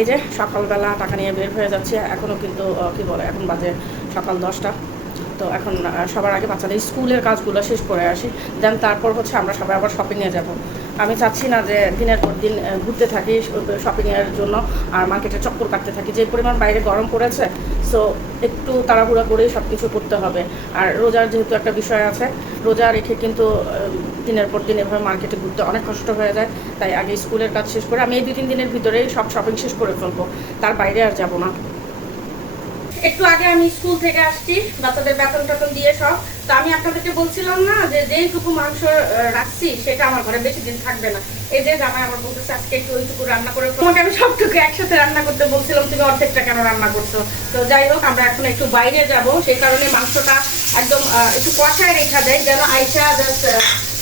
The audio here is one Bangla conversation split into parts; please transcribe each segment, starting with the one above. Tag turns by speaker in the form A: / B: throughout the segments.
A: এই যে সকালবেলা টাকা নিয়ে বের হয়ে যাচ্ছে এখনও কিন্তু কি বলে, এখন বাজে সকাল দশটা। তো এখন সবার আগে বাচ্চাদের স্কুলের কাজগুলো শেষ করে আসি। দেন তারপর হচ্ছে আমরা সবাই আবার শপিংয়ে যাব। আমি চাচ্ছি না যে দিনের পর দিন ঘুরতে থাকি শপিংয়ের জন্য, আর মার্কেটে চক্কর কাটতে থাকি। যে পরিমাণ বাইরে গরম পড়েছে সো একটু তাড়াহুড়া করেই সব কিছু করতে হবে। আর রোজার যেহেতু একটা বিষয় আছে, রোজা রেখে কিন্তু দিনের পর দিন এভাবে মার্কেটে ঘুরতে অনেক কষ্ট হয়ে যায়। তাই আগে স্কুলের কাজ শেষ করে আমি এই দুই তিন দিনের ভিতরেই সব শপিং শেষ করে ফেলব। তার বাইরে আর যাব না। একটু আগে আমি স্কুল থেকে আসছি, বাচ্চাদের বেতন টেতন দিয়ে সব। আমি আপনাদেরকে বলছিলাম না যে যেইটুকু মাংস রাখছি, সেটা আমার ঘরে বেশি দিন থাকবে না। এই যে জামাই আমার বলতেছে, আজকে একটু ওইটুকু রান্না করে তোমাকে আমি সবটুকু একসাথে রান্না করতে বলছিলাম, তুমি অর্ধেকটা কেন রান্না করছ? তো যাই হোক, আমরা এখন একটু বাইরে যাব। সেই কারণে মাংসটা একদম একটু কষায় রেখা যায় যেন আইসা জাস্ট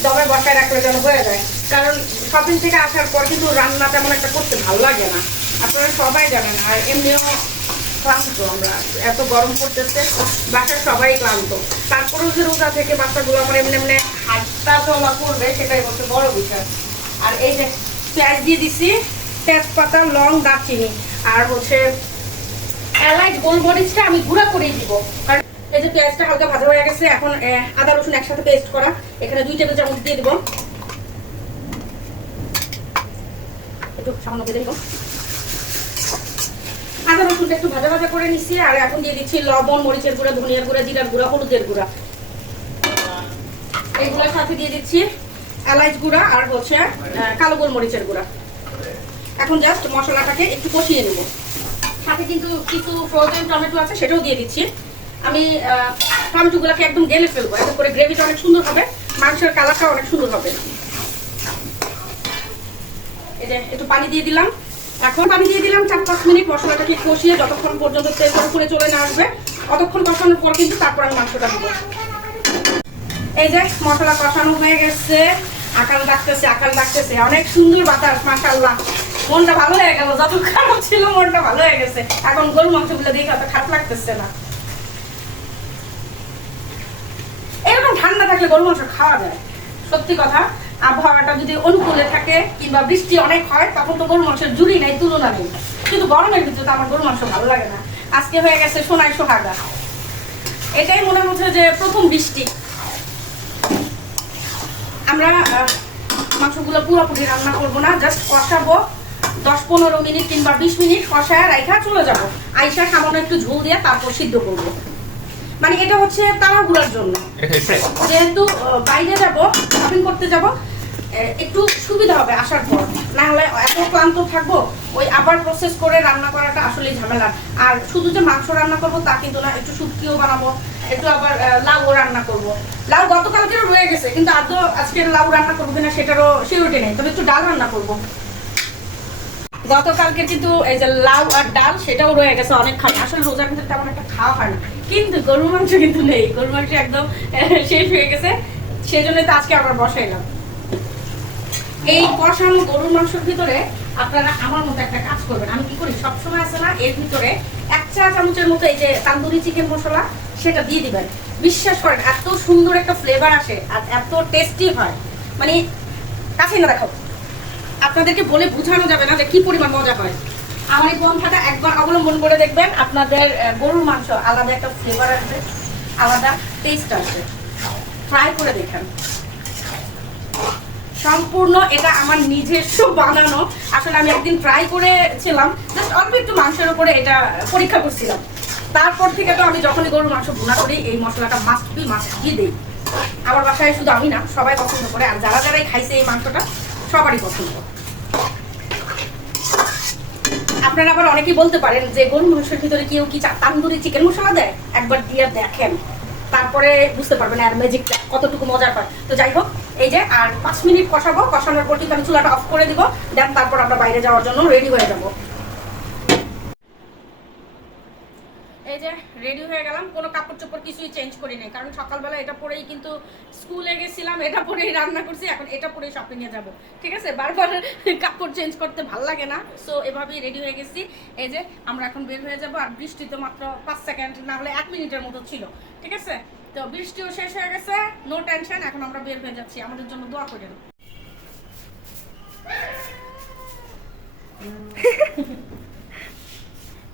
A: দমে বসায় রাখলে যেন হয়ে যায়। কারণ শপিং থেকে আসার পর কিন্তু রান্না তেমন একটা করতে ভালো লাগে না। আপনারা সবাই জানেন, আর এমনিও ক্লান্ত আমরা। এত গরম পড়তেছে সবাই ক্লান্ত। তারপরেও যে রোজা থেকে বাচ্চাগুলো আমার এমনি এমনি চলা করবে সেটাই হচ্ছে বড় বিষয়। আর এই যে পেঁয়াজ দিয়ে দিছি, তেজপাতা, লং দারচিনি, আর হচ্ছে গোলমরিচটা আমি গুঁড়া করেই দিব। কারণ এই যে পেঁয়াজটা হালকা ভাজা হয়ে গেছে, এখন আদা, রসুন একসাথে পেস্ট করা। এখানে দুই টেবিল চামচ দিয়ে দিব। একটু সামান্য আদা রসুনটা একটু ভাজা ভাজা করে নিচ্ছি আর এখন দিয়ে দিচ্ছি লবণ, মরিচের গুঁড়া, ধনিয়ার গুঁড়া, জিরার গুঁড়া, হলুদের গুঁড়া। এইগুলোর সাথে দিয়ে দিচ্ছি এলাচ গুঁড়া আর হচ্ছে কালো গোলমরিচের গুঁড়া। এখন জাস্ট মশলাটাকে একটু কষিয়ে নেব। সাথে কিন্তু কিছু ফ্রোজেন টমেটো আছে, সেটাও দিয়ে দিচ্ছি। আমি টমেটোগুলোকে একদম গেলে ফেলব, এতে করে গ্রেভিটা অনেক সুন্দর হবে, মাংসের কালারটা অনেক সুন্দর হবে। যে, একটু পানি দিয়ে দিলাম। এখন পানি দিয়ে দিলাম চার পাঁচ মিনিট মশলাটাকে কষিয়ে যতক্ষণ পর্যন্ত তেলটা উপরে চলে না আসবে, অতক্ষণ কষানোর পর কিন্তু তারপর আমি মাংসটা দিব। এই যে মশলা কষানো হয়ে গেছে, আকাল ডাকতেছে আকাল ডাকতেছে। অনেক সুন্দর বাতাস মাশাল্লাহ মনটা ভালো হয়ে গেল যত খারাপ ছিল মনটা ভালো হয়ে গেছে। এখন গরু মাংসগুলো দেখে অত খারাপ লাগতেছে না। এরকম ঠান্ডা থাকলে গরু মাংস খাওয়া যায়। সত্যি কথা আবহাওয়াটা যদি অনুকূলে থাকে কিংবা বৃষ্টি অনেক হয় তখন তো গরু মাংসের জুড়ি নাই তুলনা নেই। কিন্তু গরমের ভিতরে তো আমার গরু মাংস ভালো লাগে না। আজকে হয়ে গেছে সোনাই সোহাগা। এটাই মনে হচ্ছে যে প্রথম বৃষ্টি। আমরা মাংসগুলো পুরোপুরি রান্না করব না জাস্ট কষাবো। দশ পনেরো মিনিট কিংবা বিশ মিনিট কষায় রাইখা চলে যাব। আইসা সামান্য একটু ঝোল দিয়ে তারপর সিদ্ধ করব। মানে এটা হচ্ছে তাড়াহুড়ার জন্য। যেহেতু বাইরে যাব শপিং করতে যাব একটু সুবিধা হবে আসার পর। না হলে এত ক্লান্ত থাকব, ওই আবার প্রসেস করে রান্না করাটা আসলে ঝামেলা। আর শুধু যে মাংস রান্না করব তা কিন্তু না, একটু শুটকিও বানাবো, একটু আবার লাউও রান্না করব। লাউ গতকালকেরও রয়ে গেছে, কিন্তু আদৌ আজকে লাউ রান্না করব কিনা সেটারও সিউরিটি নেই। তবে একটু ডাল রান্না করব। গতকালকে কিন্তু এই যে লাউ আর ডাল সেটাও রয়ে গেছে অনেক খানি আসলে রোজার ভিতরে তেমন একটা খাওয়া হয় না। কিন্তু গরুর মাংস কিন্তু নেই। গরুর মাংস একদম শেষ হয়ে গেছে। সেই জন্য তো আজকে আবার বসাইলাম। এই কষানো গরুর মাংসের ভিতরে আপনারা আমার মতো একটা কাজ করবেন। আমি কি করি, সবসময় আছে না, এর ভিতরে এক চা চামচের মতো এই যে তান্দুরি চিকেন মশলা, সেটা দিয়ে দিবেন। বিশ্বাস করেন, এত সুন্দর একটা ফ্লেভার আসে আর এত টেস্টি হয়। মানে কাছে না দেখো আপনাদেরকে বলে বোঝানো যাবে না যে কি পরিমাণ মজা হয়। আমার এই পন্থাটা একবার অবলম্বন করে দেখবেন, আপনাদের গরুর মাংস আলাদা একটা ফ্লেভার আসবে, আলাদা টেস্ট আসবে। ট্রাই করে দেখেন। সম্পূর্ণ এটা আমার নিজস্ব বানানো। আসলে আমি একদিন ট্রাই করেছিলাম জাস্ট অল্প একটু মাংসের উপরে এটা পরীক্ষা করছিলাম। তারপর থেকে তো আমি যখনই গরুর মাংস ভুনা করি, এই মশলাটা মাস্ট বি মাস্ট দিয়ে দিই। আমার বাসায় শুধু আমি না, সবাই পছন্দ করে, আর যারা যারাই খাইছে এই মাংসটা, সবারই পছন্দ। আপনারা আবার অনেকেই বলতে পারেন যে গরু মাংসের ভিতরে কেউ কি তান্দুরি চিকেন মশলা দেয়? একবার দিয়ে দেখেন। তারপরে বুঝতে পারবেন আর ম্যাজিকটা কতটুকু মজার হয়। তো যাই হোক এই যে, আর পাঁচ মিনিট কষাবো, কষানোর পর কিন্তু আমি চুলাটা অফ করে দিব। দেন তারপর আমরা বাইরে যাওয়ার জন্য রেডি হয়ে যাব। এই যে রেডি হয়ে গেলাম। কোনো কাপড় চোপড় কিছুই চেঞ্জ করি নাই, কারণ সকালবেলা এটা পরেই কিন্তু স্কুলে গেছিলাম, এটা পরেই রান্না করছি, এখন এটা পরেই শপিং এ যাব। ঠিক আছে? বারবার কাপড় চেঞ্জ করতে ভালো লাগে না। সো এভাবেই রেডি হয়ে গেছি। এই যে, আমরা এখন বের হয়ে যাব, আর বৃষ্টি তো মাত্র পাঁচ সেকেন্ড না হলে এক মিনিটের মতো ছিল। ঠিক আছে? তো বৃষ্টিও শেষ হয়ে গেছে নো টেনশন এখন আমরা বের হয়ে যাচ্ছি আমাদের জন্য দোয়া করেন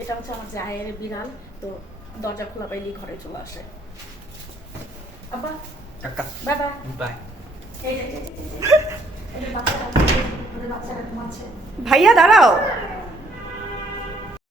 A: এটা হচ্ছে আমার জায়ের বিড়াল তো দরজা খোলা পাইলেই ঘরে চলে আসে আব্বা বাই বাই
B: বাই।
A: ভাইয়া দাঁড়াও